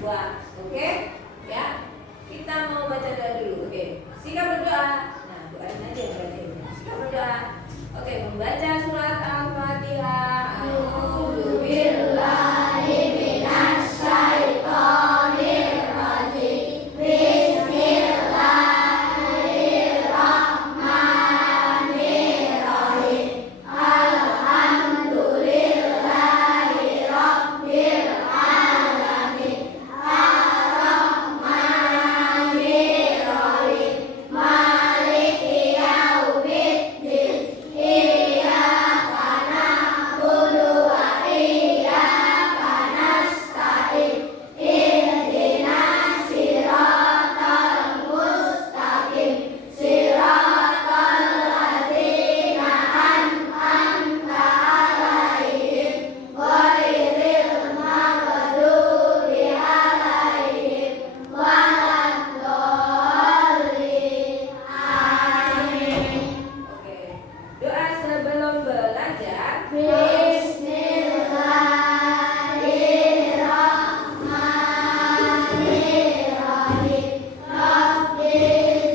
dua. Oke? Ya. Kita mau baca doa dulu. Oke. Sikap berdoa. Nah, doain aja berarti. Sikap berdoa. Oke, membaca surat Al-Fatihah. A'udzubillahi minasyaitonir rajim. Bismillahirrahmanirrahim. Alhamdulillahi rabbil alamin. Ar-Rahmanir Rahim. Maliki yaumiddin. Iyyaka na'budu wa iyyaka nasta'in. Ihdinas siratal mustaqim. Siratal ladzina an'amta 'alaihim ghairil maghdubi 'alaihim waladdallin. Amin. Oke. Doa sebelum belajar. Bismillahirrahmanirrahim. Rabbi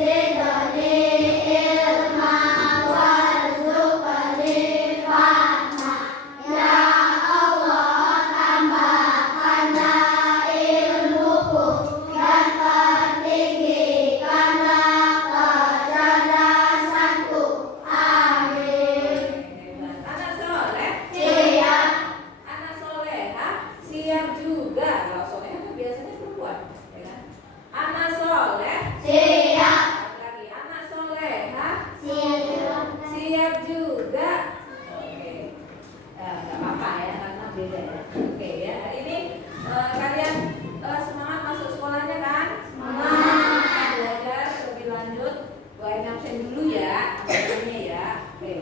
zidni ilma warzuqni fahma. Ya Allah, tambahkanlah ilmuku dan pertinggikanlah kecerdasanku. Amin. Anak soleh siap. Anak soleha siap juga. Kalau soleha kan biasanya perempuan, ya kan? Anak soleh siap. Lagi anak soleha siap juga. Oke. Nggak apa-apa ya, karena beda ya. Oke ya. Hari ini kalian semangat masuk sekolahnya kan? Semangat. Belajar lebih lanjut. Doain absen dulu ya. Absennya ya. Oke.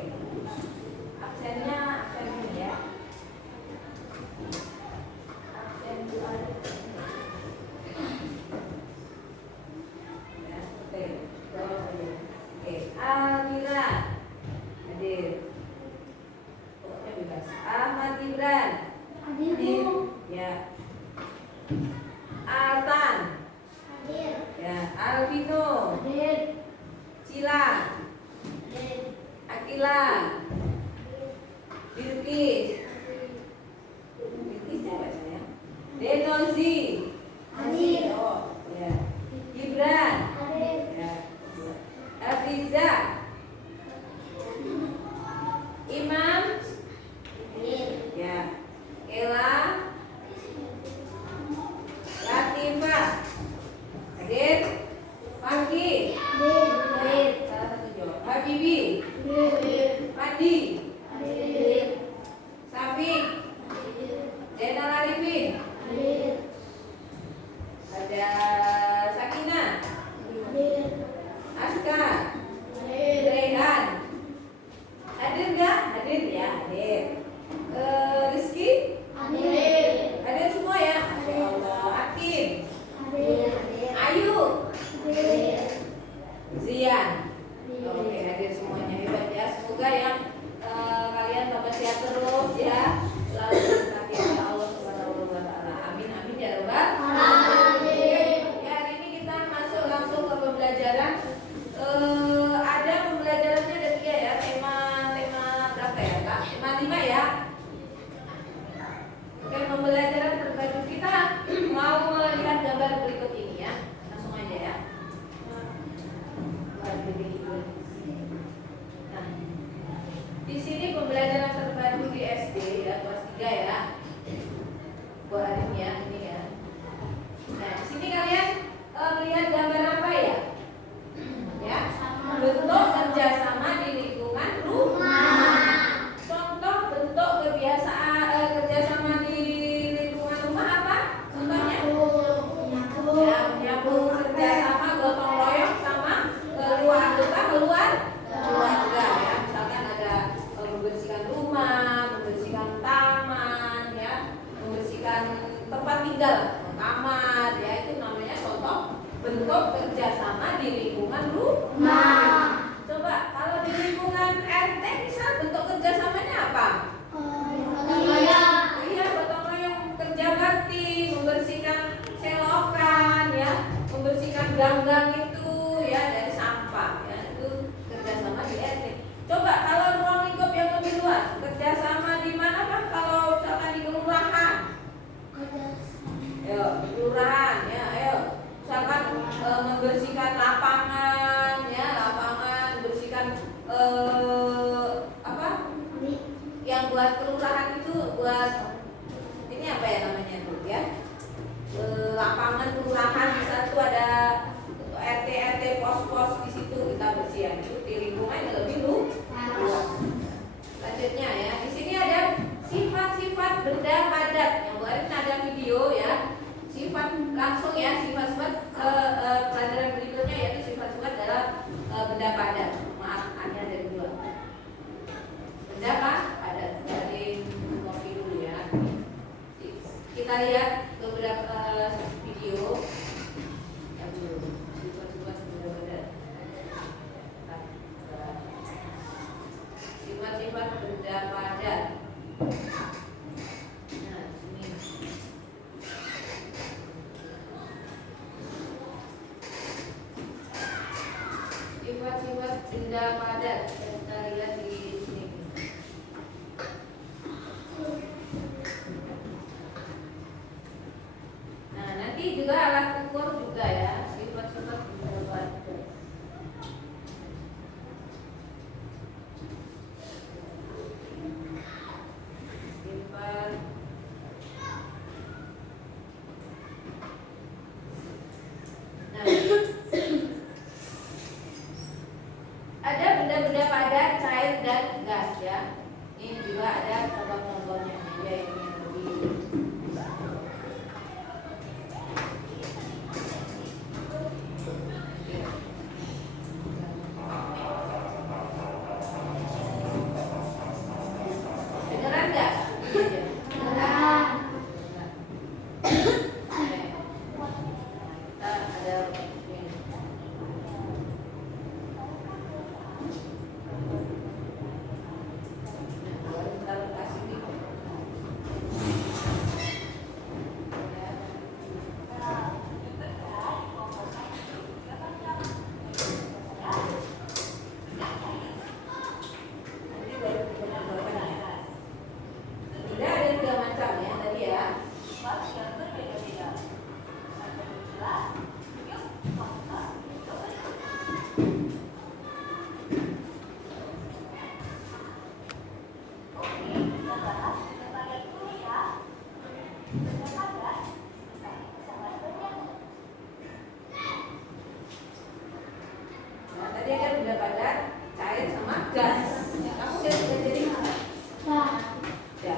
Absennya ini ya. Absen dulu aja. Ya, oke. Jawab aja. Oke. Almira hadir. Pokoknya bebas. Ahmad Ibran hadir. Ya. Artan hadir. Ya. Alvino hadir. Cila Akila Bilkis siapa ya? Denozi hadir. Oh, ya. Gibran hadir. Ya. Afiza Imam hadir. Ya. Ella Latifah hadir. Pagi hadir. Salah satu jawab. Habibi hadir. Padi hadir. Safi Zainal Arifin hadir. Ada Sakina hadir. Aska hadir. Rehan hadir nggak? Hadir ya, hadir. Rizky hadir. Hadir semua ya. Masya Allah. Akin hadir. Ayu hadir. Zian oke, hadir semuanya. Hebat ya. Semoga yang kalian tambah sehat terus ya. Selalu berkati oleh Allah Subhanahu wa taala. Amin amin ya rabbal alamin. Ya, hari ini kita masuk langsung ke pembelajaran. Ada pembelajarannya ada 3 ya. Tema berapa ya, Kak? Tema 5 ya. Oke, pembelajaran terbaju kita mau melihat gambar berikut ini ya. Langsung aja ya. Nah, di sini pembelajaran terbaru di SD ya, kelas 3 ya. Buat hari ini ya, ini ya. Nah, di sini kalian melihat gambar apa ya? Ya, bentuk kerjasama di lingkungan rumah. Contoh bentuk kerjasama di lingkungan kelurahan itu buat ini apa ya namanya tuh ya, lapangan kelurahan di satu ada RT pos-pos di situ kita bersihan itu di lingkungan yang lebih luas. Selanjutnya ya, di sini ada sifat-sifat benda padat yang kemarin ada video ya. Sifat langsung ya, sifat-sifat pelajaran berikutnya yaitu sifat-sifat dalam benda padat. Maaf, hanya ada 2. Benda padat dari kopi dulu ya. Kita lihat beberapa video yang dulu sifat-sifat benda padat. Sifat-sifat benda padat. Nah, sini. Sifat-sifat benda padat kita lihat di sini. Nah, nanti juga alat ukur juga ya, sifat-sifat benda padat. Ada benda-benda padat, cair dan gas ya. Ini juga ada contoh-contohnya ya, ini yang lebih. Beneran nggak? Beneran. Kita ada benda padat, cair sama gas. Kamu sudah jadi mana? Ya.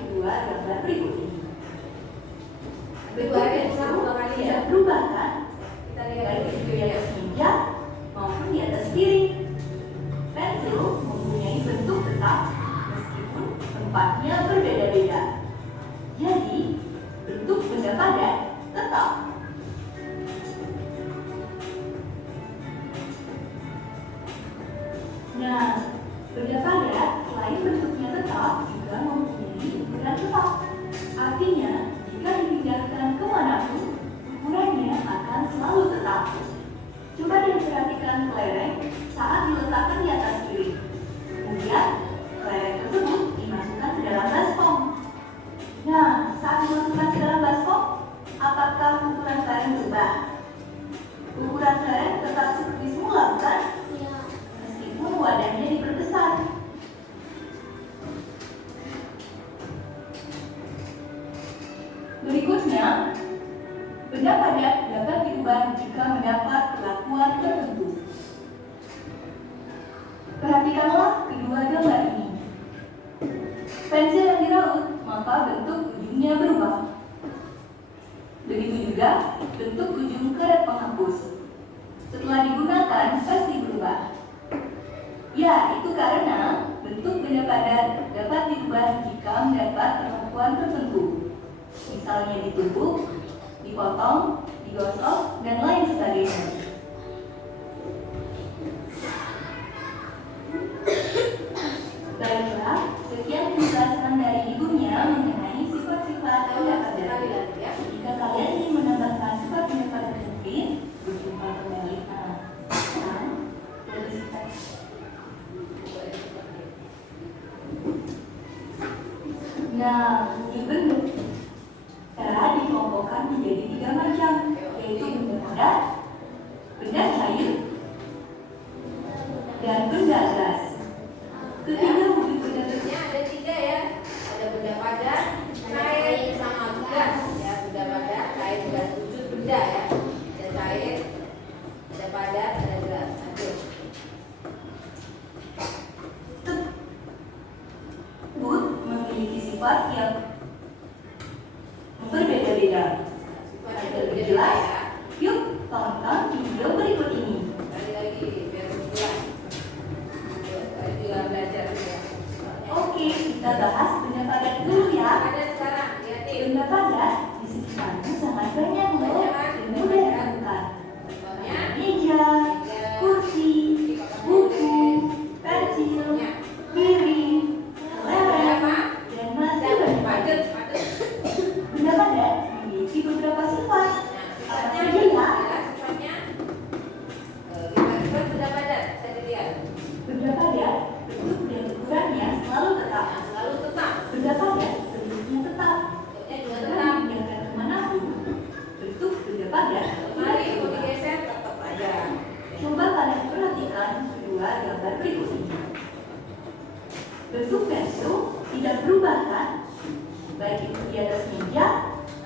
Kedua gambar berikut ini. Kedua tidak berubah kan? Kita lihat Baik dulu di atas meja maupun di atas piring. Pensil mempunyai bentuk tetap meskipun tempatnya berbeda-beda. Jadi bentuk benda padat tetap. Nah, benda padat selain bentuknya tetap juga mempunyai ukuran tetap. Artinya, jika dipindahkan kemanapun, ukurannya akan selalu tetap. Coba diperhatikan kelereng saat diletakkan di atas piring. Kemudian, kelereng tersebut dimasukkan ke dalam baskom. Nah, saat dimasukkan ke dalam baskom, apakah ukuran kelereng berubah? Ukuran kelereng tetap seperti semula, bukan? Meskipun wadahnya diperbesar. Berikutnya, benda padat dapat diubah jika mendapat perlakuan tertentu. Perhatikanlah kedua gambar ini. Pensil yang diraut, maka bentuk ujungnya berubah. Begitu juga bentuk ujung karet penghapus. Setelah digunakan, pasti berubah. Ya, itu karena bentuk benda padat dapat diubah jika mendapat perlakuan tertentu. Misalnya ditumbuk, dipotong, digosok, dan lain sebagainya. Baiklah, sekian penjelasan dari ibunya mengenai sifat-sifat benda padat. Jika kalian ingin menambah jelas? ya. Yuk tonton video berikut ini. Kali lagi biar jelas. Juga belajar ya. Oke, kita bahas benda padat dulu ya. Ada sekarang, lihatin. Benda padat di sekitarnya sangat banyak loh dan mudah ditemukan. Contohnya, Meja, kursi, buku, pensil, piring, kelereng, dan masih banyak lagi. padat. Benda padat memiliki beberapa sifat. Apa saja ya? Sifatnya, sifat benda padat. Saya lihat. Benda padat bentuk dan ukurannya selalu tetap. Selalu tetap. Benda padat bentuknya tetap. Bentuknya juga Jika tetap. dipindahkan kemanapun, bentuk benda padat tidak Mari mau berubah. digeser tetap aja. Coba kalian perhatikan kedua gambar berikut ini. Bentuk pensil tidak berubah kan? Baik itu di atas meja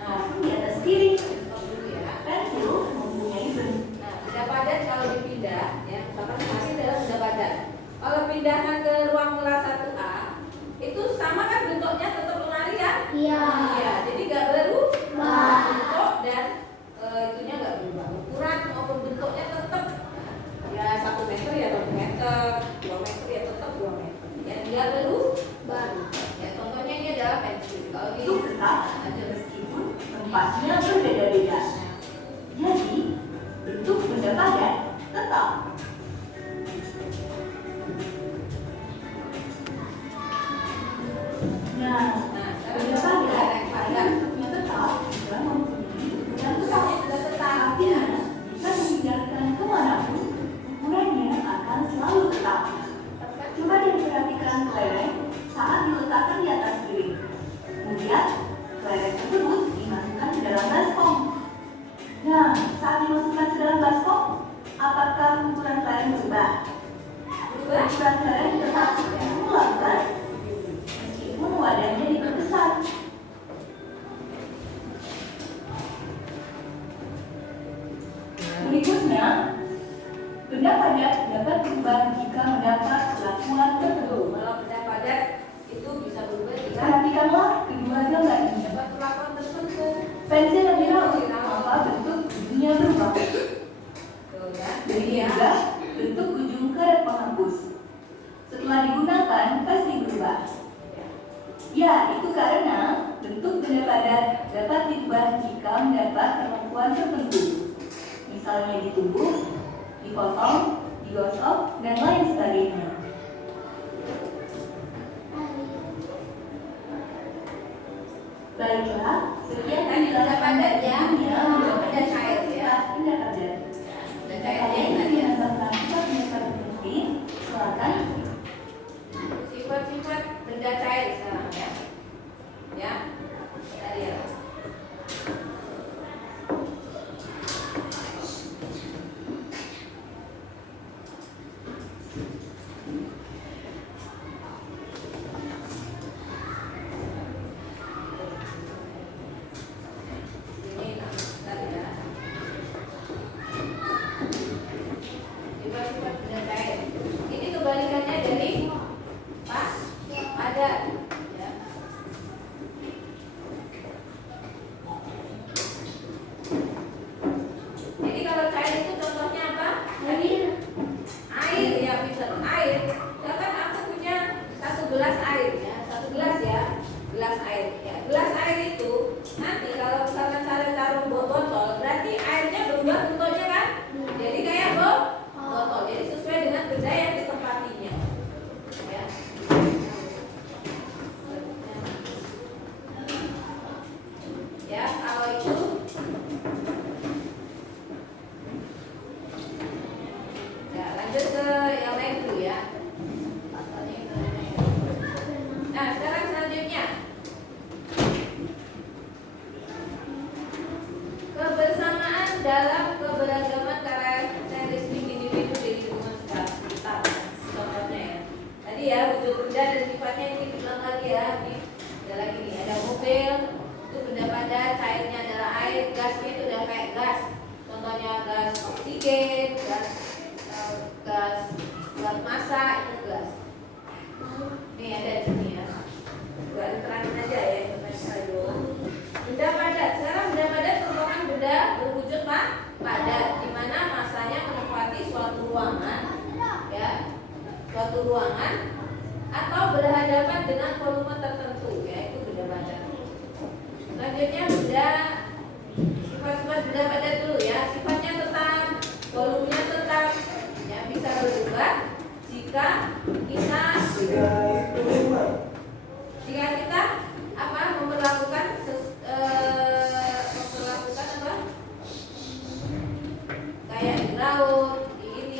maupun di atas piring. Stop dulu ya. Pensil mempunyai bentuk. Nah, benda padat kalau dipindah, ya, misalkan masih dalam benda padat. Kalau pindahan ke ruang kelas 1A, itu sama kan bentuknya tetap lemari kan? Iya. Iya, jadi nggak berubah. Wah. Bentuk dan itunya nggak berubah. Ukuran maupun bentuknya tetap ya 1 meter ya 1 meter, 2 meter ya tetap 2 meter. Yang dia berubah. Ya contohnya ini adalah pensil. Kalau di Bentuk tetap meskipun tempatnya berbeda-beda. Jadi, bentuk benda padat tetap. Nah, benda padat yang bentuknya tetap juga mempunyai ukuran tetap. Artinya, jika dipindahkan kemanapun, ukurannya akan selalu tetap. Coba deh perhatikan kelereng saat diletakkan di atas piring. Kemudian, kelereng tersebut dimasukkan ke dalam baskom. Nah, saat dimasukkan ke dalam baskom, apakah ukuran kelereng berubah? berubah. Ukuran kelereng tetap berulang kan? Meskipun wadahnya diperbesar. Berikutnya, benda padat dapat berubah jika mendapat perlakuan tertentu. Kalau benda padat itu bisa berubah jika Perhatikanlah kedua gambar ini. dapat perlakuan tertentu. Pensil yang diraut, maka bentuk ujungnya berubah. Tuh ya. Jadi ya. juga bentuk ujung karet penghapus. Setelah digunakan pasti berubah. Ya, itu karena bentuk benda padat dapat diubah jika mendapat perlakuan tertentu. Misalnya ditumbuk, dipotong, digosok, dan lain sebagainya. Baiklah, sekian Tadi benda padat ya. penjelasannya. Belum benda cair ya. Benda padat. Benda Jika cairnya kalian yang tadi ingin ya. menambahkan sifat-sifat penting, silakan. Sifat-sifat benda cair sekarang ya. Ya. Tadi ya. Ini tadi ya. Sifat-sifat benda cair. Ini kebalikannya dari padat. Ya. Jadi kalau cair itu contohnya apa? Air ya, bisa air. Misalkan aku punya 1 gelas air ya, 1 gelas ya, gelas air. Ya, gelas air itu nanti kalau misalkan saya taruh botol, berarti airnya berubah bentuknya kan? Jadi kayak botol. Jadi sesuai dengan benda yang ditempatinya. Ya. Ya, kalau itu ya lanjut ke yang lain dulu ya. Nah, sekarang selanjutnya kebersamaan dalam keberagaman karakteristik individu di lingkungan sekitar. Contohnya ya. Tadi ya wujud benda dan sifatnya ini diulang lagi ya. Nih, ada lagi nih, ada mobil itu benda padat, cairnya adalah air, gasnya itu udah kayak gas. Contohnya gas oksigen, gas masak itu gas. Nih ada di sini ya. Gua terangin aja ya. Benda padat. Sekarang benda padat merupakan benda berwujud suatu ruangan atau berhadapan dengan volume tertentu, yaitu benda padat. Selanjutnya benda sifat-sifat benda padat dulu ya. Sifatnya tetap, volumenya tetap, ya bisa berubah jika kita apa memperlakukan apa kayak di laut ini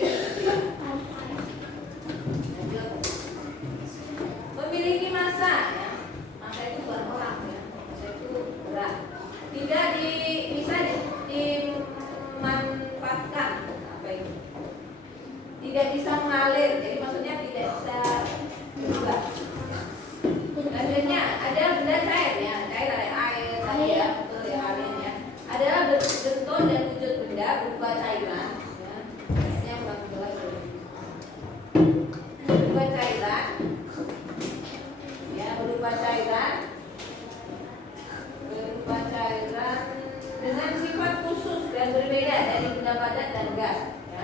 memiliki massa ya. Massa itu bukan orang ya, massa itu berat, tidak bisa dimanfaatkan, apa itu, tidak bisa mengalir, jadi maksudnya tidak bisa berubah. Selanjutnya ada benda cair ya, cair ada air tadi ya, betul ya kalian ya. Adalah bentuk dan wujud benda berupa cairan ya. Biasanya kurang jelas ya. Berupa cairan ya, berupa cairan dengan sifat khusus dan berbeda dari benda padat dan gas ya.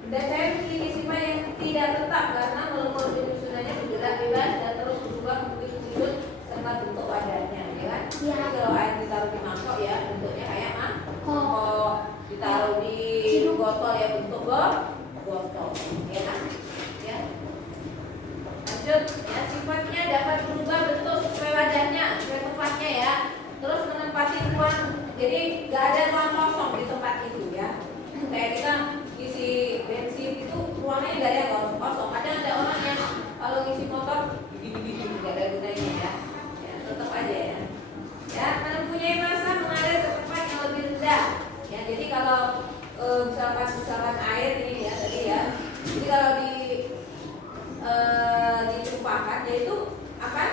Benda cair memiliki sifat yang tidak tetap karena molekul penyusunannya bergerak bebas dan terus berubah menjadi wujud serta bentuk padanya, ya kan? Ya. Jadi kalau air ditaruh di mangkok ya bentuknya kayak mangkok, ditaruh di botol ya bentuk botol, ya kan? Ya. Lanjut, ya sifatnya dapat berubah bentuk sesuai wadahnya, sesuai tempatnya ya. Terus menempati ruang, jadi nggak ada ruang kosong di tempat itu ya. Kayak kita isi bensin itu ruangnya nggak ada kosong. Ada orang yang kalau ngisi motor gini nggak ada gunanya ya. Ya tetap aja ya. Ya mempunyai massa mengalir ke tempat yang lebih rendah. Ya jadi kalau misalkan air ini ya tadi ya. Jadi kalau ditumpahkan yaitu akan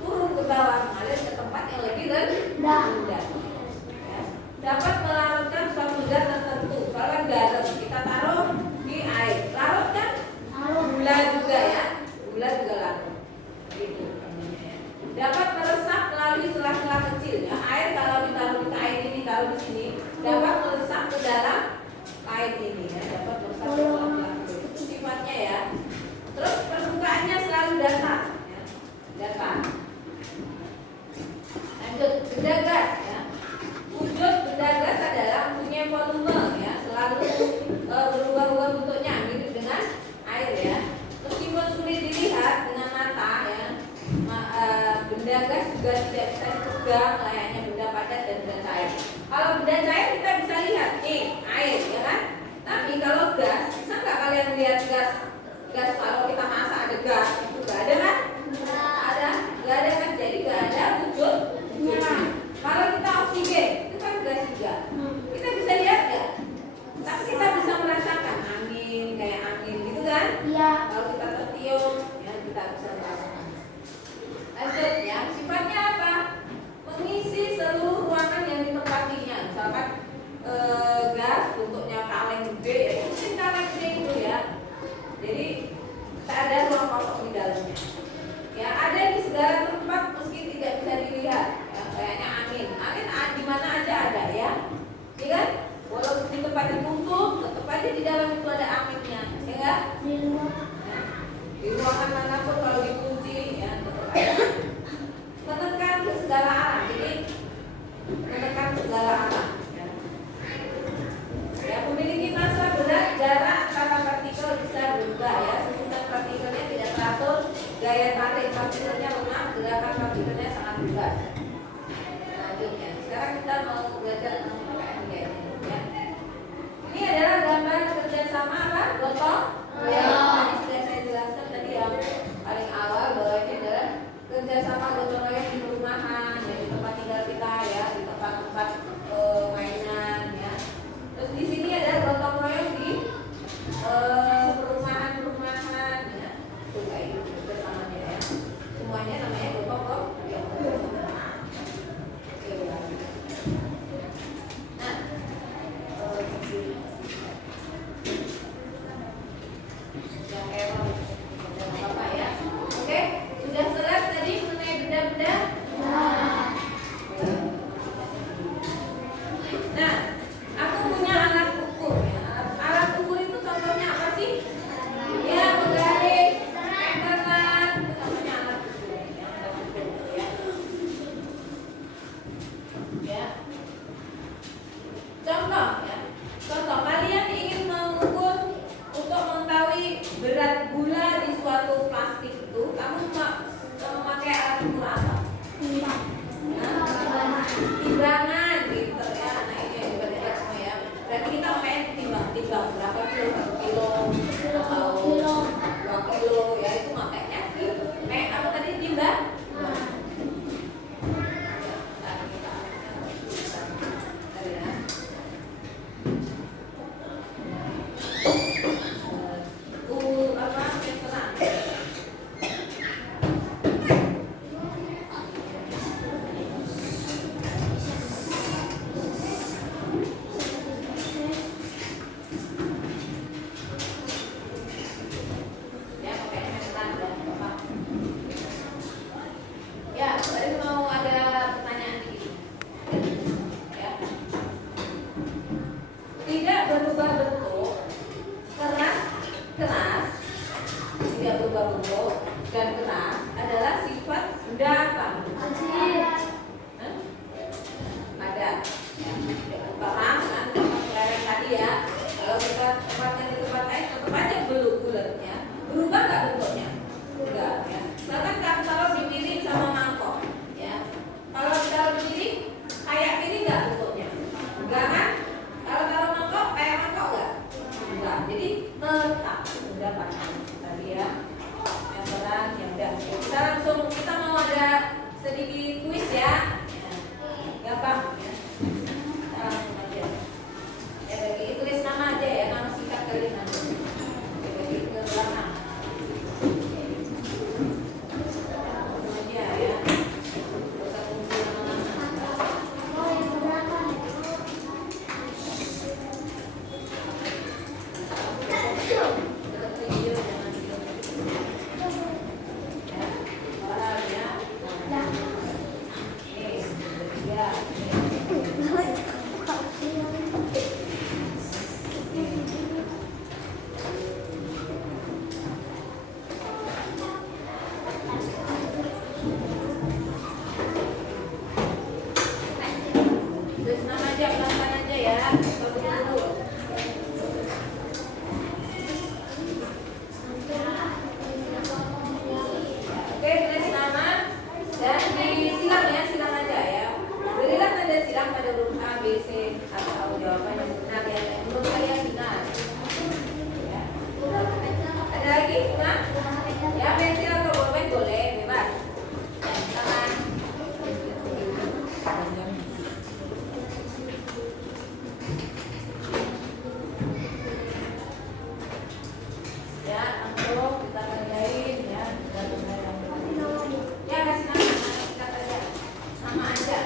turun ke bawah mengalir ke tempat yang lebih rendah. Ya. Dapat melarutkan suatu zat tertentu. Misalkan garam kita taruh di air, larut kan? Gula juga ya, gula juga larut. Gitu. Dapat meresap melalui celah-celah kecil. Ya. Air kalau ditaruh di air ini, taruh di sini, dapat meresap ke dalam air ini. Ya. Dapat meresap ke celah-celah kecil. Itu sifatnya ya. Terus permukaannya selalu datar. Ya. Datar. Lanjut, benda gas ya. Wujud benda gas adalah punya volume ya, selalu berubah-ubah bentuknya mirip dengan air ya. Meskipun sulit dilihat dengan mata ya, benda gas juga tidak bisa dipegang layaknya benda padat dan benda cair. Kalau benda cair kita bisa lihat, air ya kan. Tapi kalau gas, bisa nggak kalian lihat gas? Gas kalau kita masak ada gas, itu nggak ada kan? Nggak ada kan? Jadi nggak ada wujudnya. Kalau kita oksigen, itu kan gas juga. Kita bisa lihat nggak? Tapi kita bisa merasakan angin, kayak angin gitu kan? Iya. Kalau kita tertiup, ya kita bisa merasakan. Lanjut ya, sifatnya apa? Mengisi seluruh ruangan yang ditempatinya. Misalkan gas bentuknya kaleng gede, ya itu mungkin kaleng gede itu ya. Jadi tak ada ruang kosong di dalamnya. Ya ada di segala tempat meski tidak bisa dilihat. Ya, kayaknya angin di mana aja ada ya. Iya kan? Walaupun di tempat tertutup, tetap aja di dalam itu ada anginnya, ya enggak? Ya. Di ruangan manapun kalau dikunci, ya tetap ada. Menekan ke segala arah, jadi menekan ke segala arah. Ya. Ya, memiliki massa berat, jarak antara partikel bisa berubah ya. Susunan partikelnya tidak teratur, gaya tarik partikelnya lemah, gerakan partikelnya sangat bebas. Selanjutnya, sekarang kita mau belajar tentang PKN ya. Ini adalah gambar kerjasama apa? Gotong royong. Tadi sudah saya jelaskan tadi yang paling awal bahwa ini adalah kerjasama gotong royong di perumahan, ya, di tempat tinggal kita ya, di tempat-tempat mainan ya. Terus di sini ada gotong royong di perumahan-perumahan ya. Tuh kayak gitu kerjasamanya ya. Semuanya namanya gotong royong. Bapak ya. Oke, sudah jelas tadi mengenai benda-benda Ya, paham kan tempat kelereng tadi ya. Kalau kita tempatnya di tempat lain tetap aja bulatnya. Berubah nggak bentuknya? Enggak ya. Bahkan kalau taruh di piring sama mangkok ya. Kalau ditaruh di piring kayak piring nggak bentuknya? Enggak kan? Kalau taruh mangkok kayak mangkok nggak? Enggak. Jadi tetap udah paham tadi ya. Yang terang ya udah. Kita langsung kita mau ada sedikit kuis ya. Gampang ya. Kita langsung aja. Ya bagi tulis nama aja ya, nama singkat kalian aja. Oke, bagi ke belakang. Langsung aja ya. Kita kumpul nama-nama. Tetap video jangan video. Ya, paham ya. Ya. Tulis nama aja, pelan-pelan aja ya. Kalau dulu. Oke, tulis nama dan disilang ya, silang aja ya. Berilah tanda silang pada huruf A, B, C atau jawaban yang benar ya. Menurut saya benar. Ya. Ada lagi, Una? Ya, pensil atau bolpen boleh, bebas. Ya, silakan. Ya, langsung kita kerjain ya. Kita kerjain. Ya, kasih nama singkat aja. Nama aja.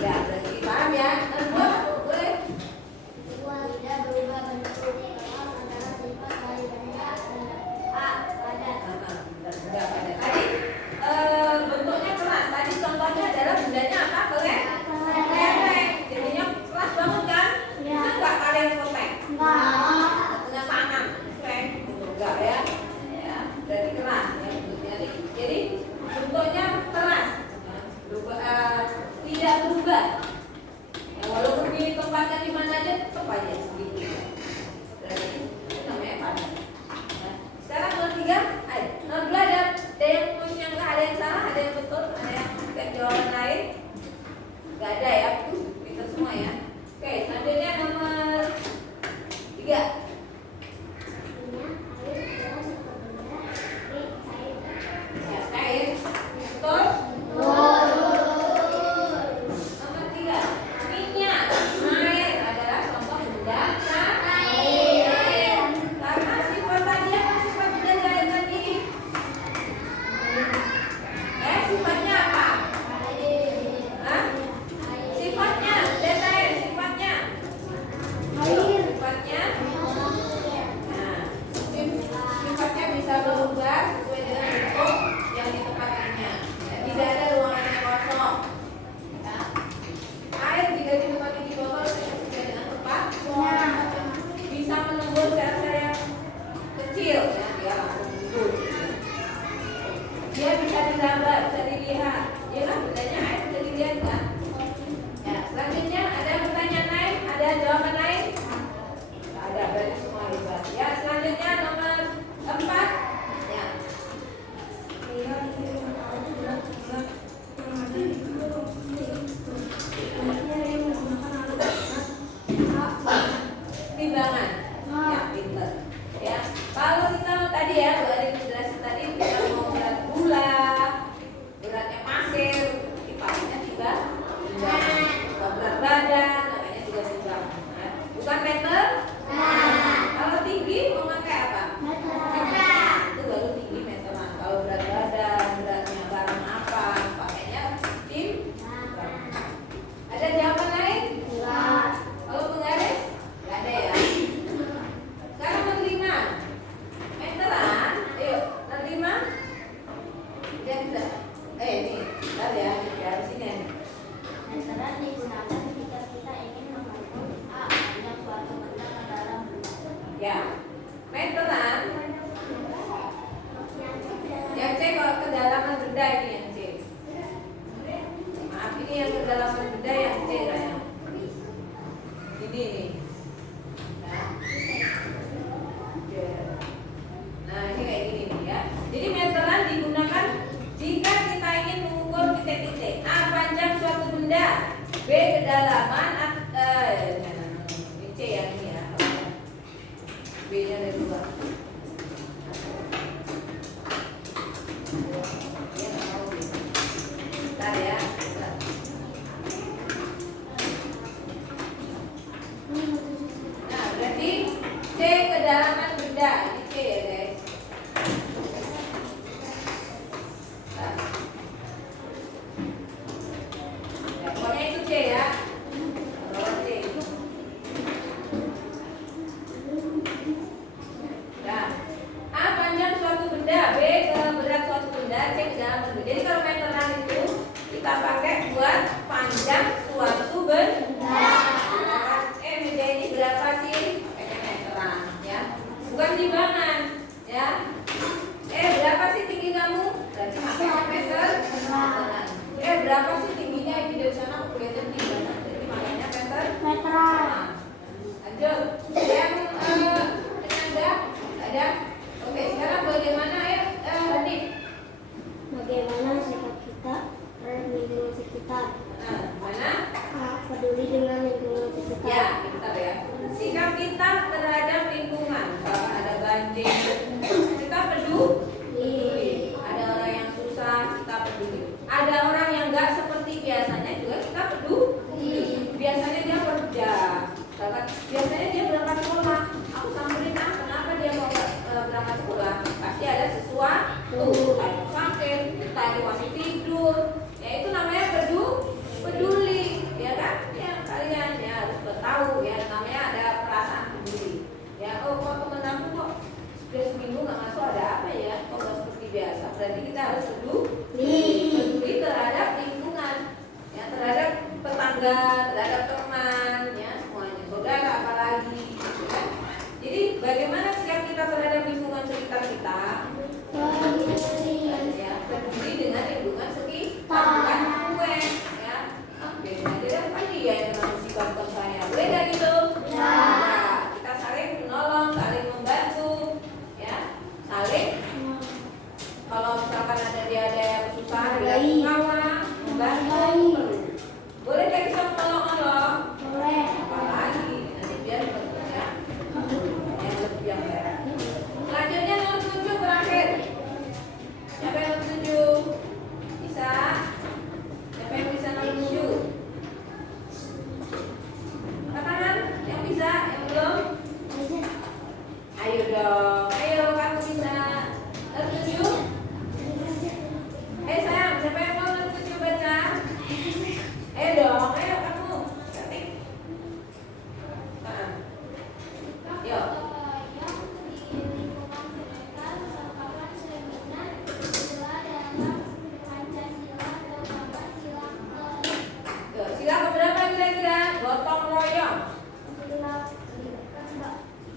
Ya, berarti paham ya. Dua boleh. Tidak berubah bentuk antara sifat dari benda pada. Benda pada. Tadi bentuknya keras. Tadi contohnya adalah bendanya apa? Keleng. Jadinya keras banget kan? Ya. Itu nggak kaleng keleng. Enggak. Dengan tangan. Keleng. Enggak ya. Ya, berarti keras ya bentuknya. Jadi bentuknya keras. Tidak berubah. Ya, walaupun ditempatkan di mana aja tetap aja segitu. Berarti itu namanya padat. Nah, sekarang nomor 3, ayo. Nomor 2 ada yang punya nggak? Ada yang salah, ada yang betul, ada yang jawaban lain? Nggak ada ya? Pintar semua ya. Oke, selanjutnya nomor 3. Ya, cair. Betul? Nomor 3, minyak, air adalah contoh benda cair. Karena sifat tadi apa? Sifat benda cair tadi. Sifatnya apa? Hah? Sifatnya benda cair, sifatnya. Sifatnya. Nah, sifatnya bisa berubah sesuai dengan bentuk yang ditempatinya. Tidak ada ruangan yang kosong. Ya. Air jika ditempati di botol sesuai dengan tempat, bisa menembus sel-sel yang kecil, ya, dia langsung timbul. Dia bisa digambar, bisa dilihat. Ya kan, bendanya air bisa dilihat kan? Ya, selanjutnya ada pertanyaan lain, ada jawaban lain? Nggak ada, berarti semua bebas. Ya, selanjutnya nomor 4. Ya. Timbangan. Ya, pinter. Ya. Kalau kita tadi ya, Bu Adi jelasin tadi kita mau berat gula, beratnya pasir, dipakainya timbangan. Kalau berat badan, namanya juga timbangan. Nah, bukan meter. Kalau tinggi mau pakai apa? Itu baru tinggi meteran. Kalau berat badan, beratnya barang apa, pakainya timbangan. Ada jawaban lain? Kalau penggaris? Nggak ada ya. Sekarang nomor 5. Meteran. Ayo, nomor 5. Dia bisa. Ini. Bentar ya. Dari sini ya. Meteran digunakan jika kita ingin mengukur panjang suatu benda ke dalam benda. Ya. Meteran. Yang C kalau kedalaman benda ini yang C. Maaf, ini yang kedalaman benda yang C saya. Ini nih. Nah, ini kayak gini nih ya. Jadi meteran digunakan jika kita ingin mengukur titik-titik. A. Panjang suatu benda. B. Kedalaman. Ini C yang ini ya. B nya ada 2. Dia nggak mau B. Bentar ya. Bentar. Nah, berarti C kedalaman benda. Ini C ya guys. Nah. Ya, pokoknya itu C ya. Bawah C. Nah, A panjang suatu benda, B berat suatu benda, C kedalaman benda. Jadi kalau meteran itu kita pakai buat panjang suatu benda. Benda ini berapa sih? Pakai meteran ya. Bukan timbangan ya. Berapa sih tinggi kamu? Berarti pakai meter. Berapa sih tingginya ini dari sana aku kelihatan timbangan. Jadi makanya meter. Nah, lanjut. Yang tenaga ada. Oke, sekarang bagaimana ya? Hanif? Bagaimana sikap kita terhadap lingkungan sekitar? Nah, tetangga, terhadap teman, ya semuanya, saudara, apalagi, gitu kan? Jadi bagaimana sikap kita terhadap lingkungan sekitar kita? Ya, peduli dengan lingkungan sekitar, bukan gue, ya. Beda aja kan dia yang menang sikap ke saya, boleh nggak gitu? Ya, kita saling menolong, saling membantu, ya, saling. Kalau misalkan ada yang kesusahan, ada kawan, membantu, boleh nggak kita menolong? Boleh. Apalagi nanti biar bekerja yang lebih yang baik. Selanjutnya nomor 7 terakhir. Siapa yang nomor 7? Bisa? Siapa yang bisa nomor 7? Angkat tangan yang bisa, yang belum? Ayo dong, ayo kamu bisa. Nomor 7? Ayo sayang, siapa yang mau nomor 7 baca? Ayo dong, ayo kamu. Ketik. Yuk. Tuh, sila keberapa kira-kira? Gotong royong.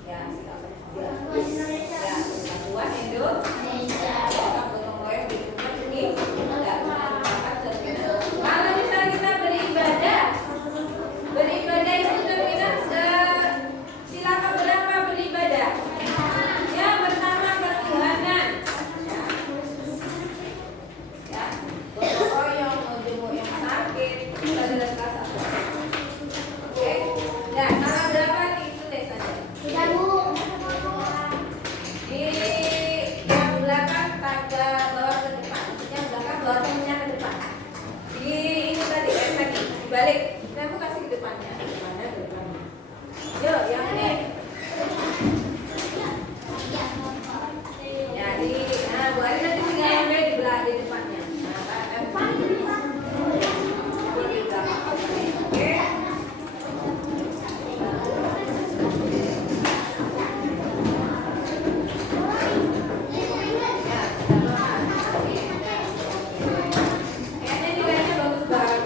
Ya, sila kedua. Ya, kesatuan Indonesia. Gotong royong di lingkungan sini. Dan merupakan cerminan. Kalau misalnya kita beribadah, beribadah itu cerminan sila keberapa beribadah? Yang pertama ketuhanan. Ya, gotong royong, menjenguk yang sakit, kita sudah kelas 1. Oke. Nah, salah berapa nih? Tulis saja. Di yang belakang tangga bawah ke depan, maksudnya belakang bawah temennya ke depan. Di ini tadi, tadi dibalik. Kamu kasih ke depannya, depannya, depannya. Yuk, yang ini. Ya, nah, Bu Ari nanti tinggal ambil di belakang di depannya. Nah, depan di belakang. Oke. Kayaknya bagus banget.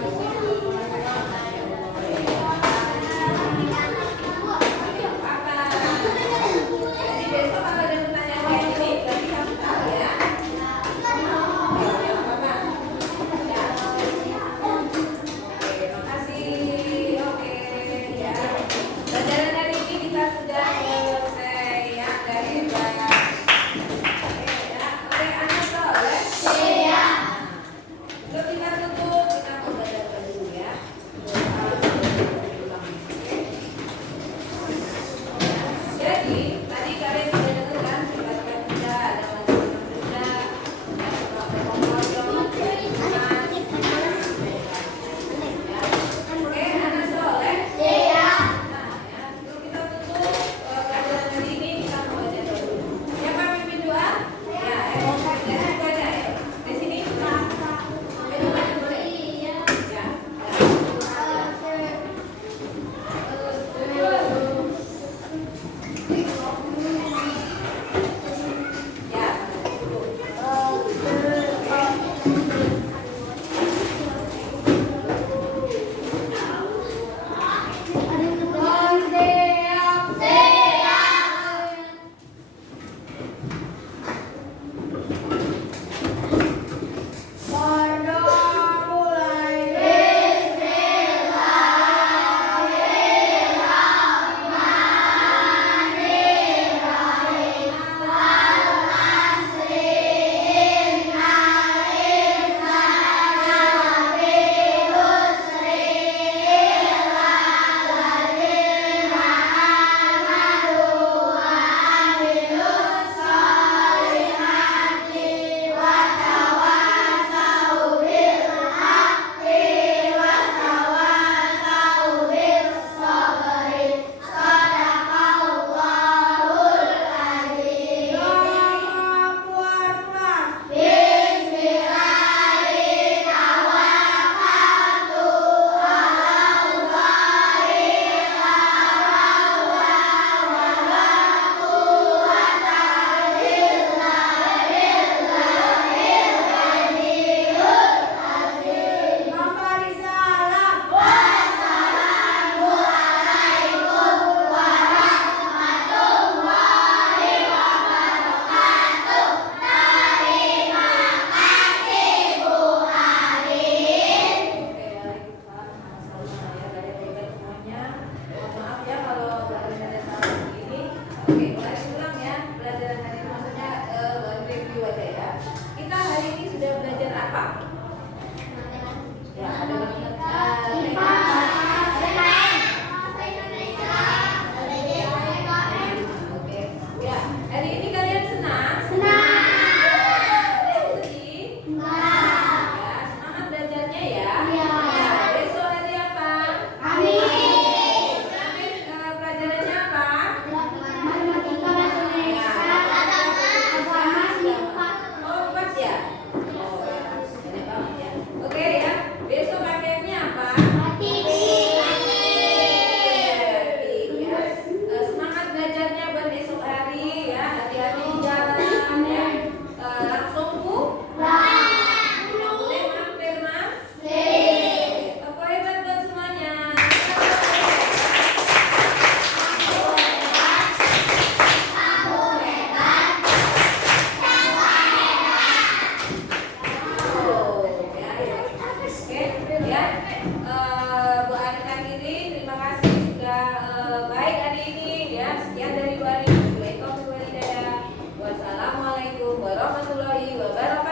Beberapa